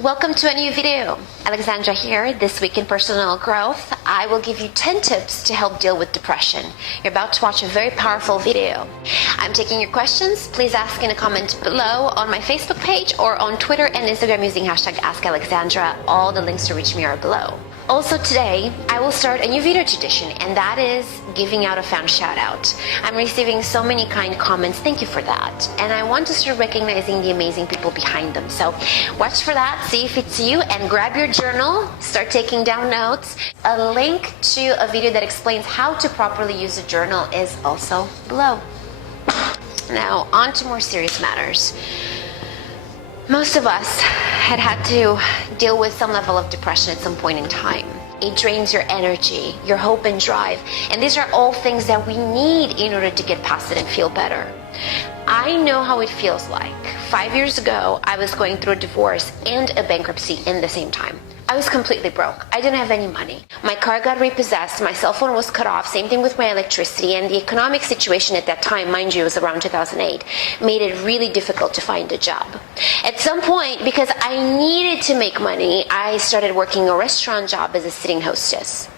Welcome to a new video. Alexandra here. This week in personal growth, I will give you 10 tips to help deal with depression. You're about to watch a very powerful video. I'm taking your questions. Please ask in a comment below on my Facebook page or on Twitter and Instagram using hashtag AskAlexandra. All the links to reach me are below. Also today, I will start a new video tradition, and that is giving out a fan shout out. I'm receiving so many kind comments. Thank you for that. And I want to start recognizing the amazing people behind them. So watch for that, see if it's you, and grab your journal, start taking down notes. A link to a video that explains how to properly use a journal is also below. Now, on to more serious matters. Most of us had to deal with some level of depression at some point in time. It drains your energy, your hope and drive, and these are all things that we need in order to get past it and feel better. I know how it feels like. 5 years ago, I was going through a divorce and a bankruptcy in the same time. I was completely broke. I didn't have any money. My car got repossessed, my cell phone was cut off, same thing with my electricity, and the economic situation at that time, mind you, it was around 2008, made it really difficult to find a job. At some point, because I needed to make money, I started working a restaurant job as a sitting hostess.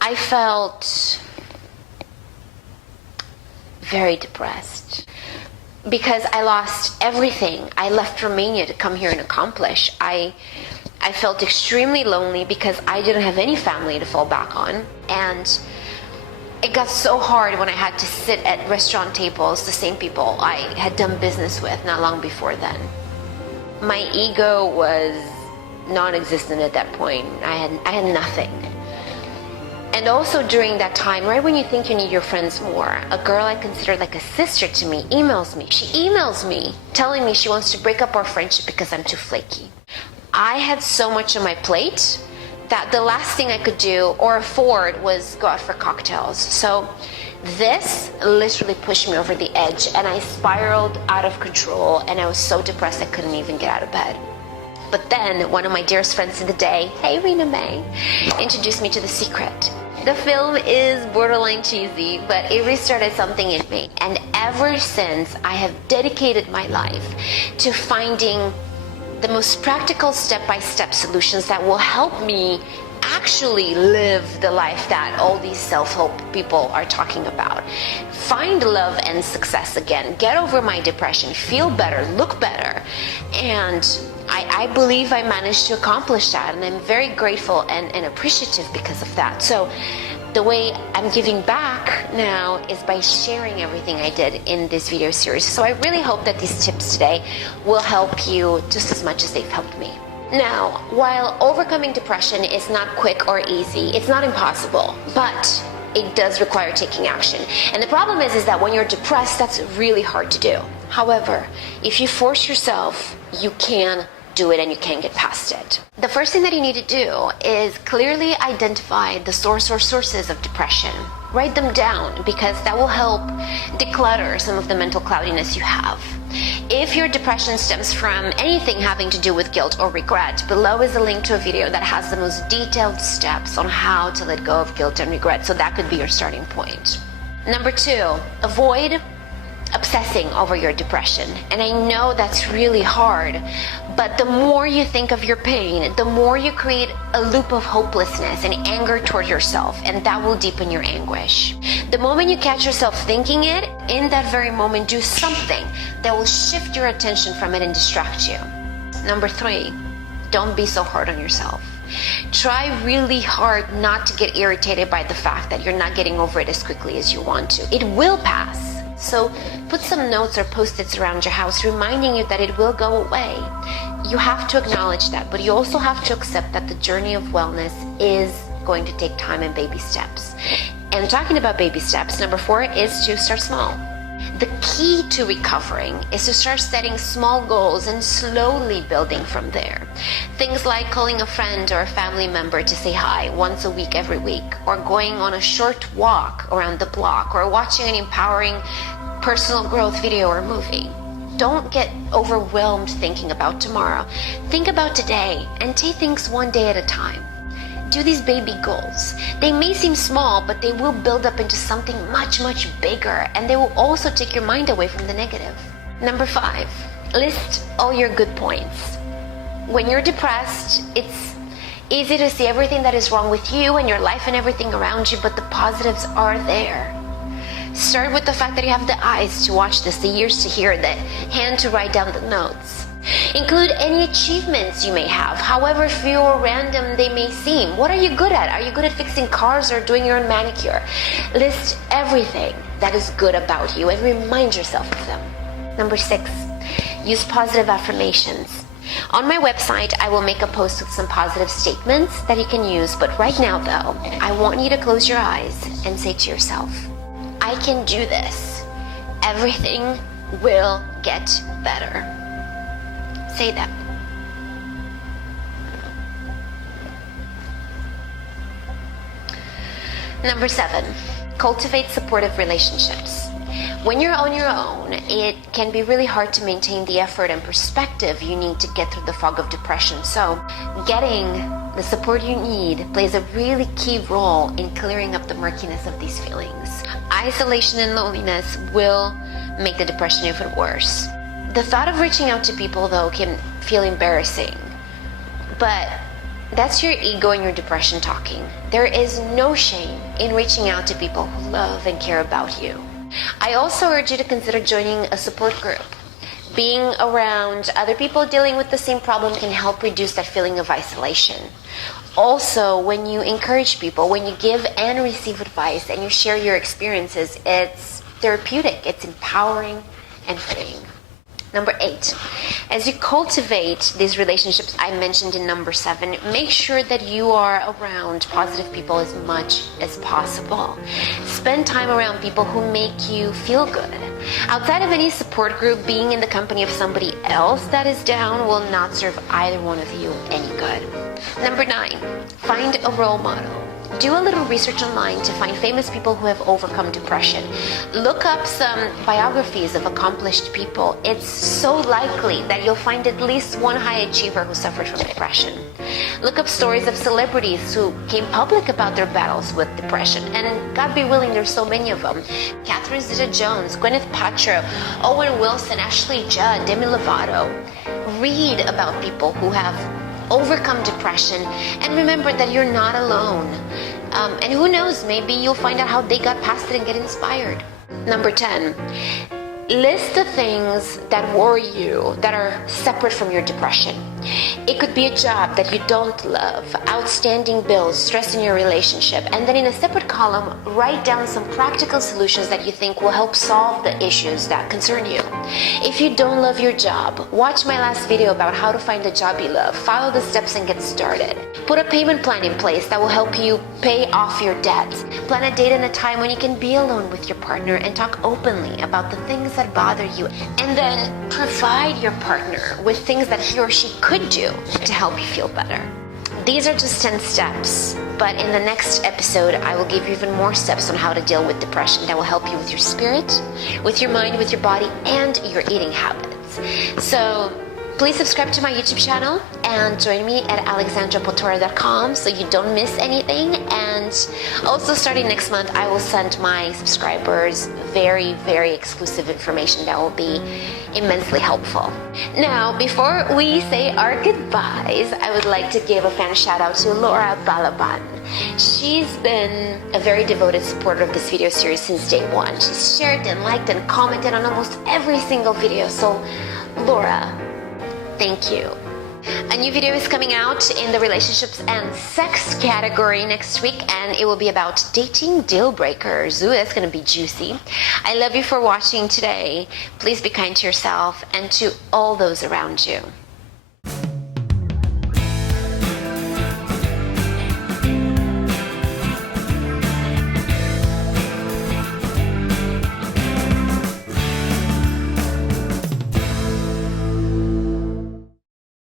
I felt very depressed because I lost everything. I left Romania to come here and accomplish. I felt extremely lonely because I didn't have any family to fall back on, and it got so hard when I had to sit at restaurant tables, the same people I had done business with not long before then. My ego was non-existent at that point. I had nothing. And also during that time, right when you think you need your friends more, a girl I considered like a sister to me emails me. She emails me telling me she wants to break up our friendship because I'm too flaky. I had so much on my plate that the last thing I could do or afford was go out for cocktails. So this literally pushed me over the edge, and I spiraled out of control, and I was so depressed I couldn't even get out of bed. But then one of my dearest friends of the day, hey Rena May, introduced me to The Secret. The film is borderline cheesy, but it restarted something in me. And ever since, I have dedicated my life to finding the most practical step-by-step solutions that will help me actually live the life that all these self-help people are talking about. Find love and success again. Get over my depression. Feel better. Look better. And I believe I managed to accomplish that, and I'm very grateful and appreciative because of that. So the way I'm giving back now is by sharing everything I did in this video series. So I really hope that these tips today will help you just as much as they've helped me. Now, while overcoming depression is not quick or easy, it's not impossible, but it does require taking action. And the problem is that when you're depressed, that's really hard to do. However, if you force yourself, you can do it and you can get past it. The first thing that you need to do is clearly identify the source or sources of depression. Write them down, because that will help declutter some of the mental cloudiness you have. If your depression stems from anything having to do with guilt or regret, below is a link to a video that has the most detailed steps on how to let go of guilt and regret, so that could be your starting point. Number 2, avoid obsessing over your depression. And I know that's really hard, but the more you think of your pain, the more you create a loop of hopelessness and anger toward yourself, and that will deepen your anguish. The moment you catch yourself thinking it, in that very moment, do something that will shift your attention from it and distract you. Number 3, don't be so hard on yourself. Try really hard not to get irritated by the fact that you're not getting over it as quickly as you want to. It will pass. So put some notes or post-its around your house reminding you that it will go away. You have to acknowledge that, but you also have to accept that the journey of wellness is going to take time and baby steps. And talking about baby steps, number 4 is to start small. The key to recovering is to start setting small goals and slowly building from there. Things like calling a friend or a family member to say hi once a week every week, or going on a short walk around the block, or watching an empowering personal growth video or movie. Don't get overwhelmed thinking about tomorrow. Think about today and take things one day at a time. Do these baby goals. They may seem small, but they will build up into something much, much bigger, and they will also take your mind away from the negative. Number 5, list all your good points. When you're depressed, it's easy to see everything that is wrong with you and your life and everything around you, but the positives are there. Start with the fact that you have the eyes to watch this, the ears to hear, the hand to write down the notes. Include any achievements you may have, however few or random they may seem. What are you good at? Are you good at fixing cars or doing your own manicure? List everything that is good about you and remind yourself of them. Number 6, use positive affirmations. On my website, I will make a post with some positive statements that you can use, but right now though, I want you to close your eyes and say to yourself, I can do this. Everything will get better. Say that. Number 7, cultivate supportive relationships. When you're on your own, it can be really hard to maintain the effort and perspective you need to get through the fog of depression. So getting the support you need plays a really key role in clearing up the murkiness of these feelings. Isolation and loneliness will make the depression even worse. The thought of reaching out to people, though, can feel embarrassing, but that's your ego and your depression talking. There is no shame in reaching out to people who love and care about you. I also urge you to consider joining a support group. Being around other people dealing with the same problem can help reduce that feeling of isolation. Also, when you encourage people, when you give and receive advice and you share your experiences, it's therapeutic, it's empowering and freeing. Number 8, as you cultivate these relationships I mentioned in number 7, make sure that you are around positive people as much as possible. Spend time around people who make you feel good. Outside of any support group, being in the company of somebody else that is down will not serve either one of you any good. Number 9, find a role model. Do a little research online to find famous people who have overcome depression. Look up some biographies of accomplished people. It's so likely that you'll find at least one high achiever who suffered from depression. Look up stories of celebrities who came public about their battles with depression. And God be willing, there's so many of them. Catherine Zeta-Jones, Gwyneth Paltrow, Owen Wilson, Ashley Judd, Demi Lovato. Read about people who have overcome depression and remember that you're not alone. And who knows, maybe you'll find out how they got past it and get inspired. Number 10, list the things that worry you that are separate from your depression. It could be a job that you don't love, outstanding bills, stress in your relationship, and then in a separate column, write down some practical solutions that you think will help solve the issues that concern you. If you don't love your job, watch my last video about how to find a job you love. Follow the steps and get started. Put a payment plan in place that will help you pay off your debts. Plan a date and a time when you can be alone with your partner and talk openly about the things that bother you. And then provide your partner with things that he or she could do to help you feel better. These are just 10 steps, but in the next episode, I will give you even more steps on how to deal with depression that will help you with your spirit, with your mind, with your body, and your eating habits. So please subscribe to my YouTube channel and join me at alexandrapotora.com so you don't miss anything. And also starting next month, I will send my subscribers very, very exclusive information that will be immensely helpful. Now, before we say our goodbyes, I would like to give a fan shout out to Laura Balaban. She's been a very devoted supporter of this video series since day one. She's shared and liked and commented on almost every single video. So, Laura, thank you. A new video is coming out in the relationships and sex category next week, and it will be about dating deal breakers. Ooh, that's going to be juicy. I love you for watching today. Please be kind to yourself and to all those around you.